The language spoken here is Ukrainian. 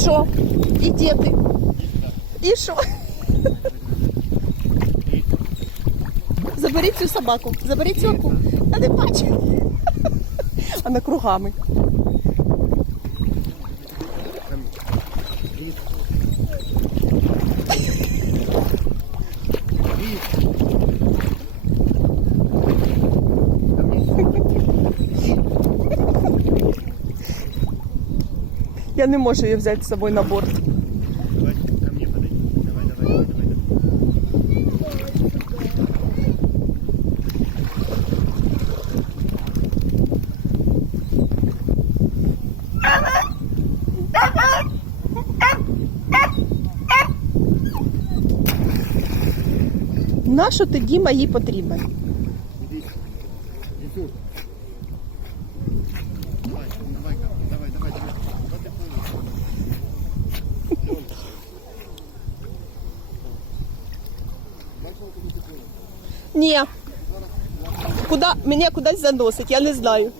що? І діти. І що? Заберіть цю собаку. Заберіть цю. Я не бачу. А не кругами. Я не можу її взяти з собою на борт. Давай ко мне подойди. Давай, давай, давай, давай. Нащо ти, Діма, їй потрібен? Иди. Иди. Давай, давай, давай, давай, давай. Вот ты понял. Ні. Куда, мене кудись заносить, я не знаю.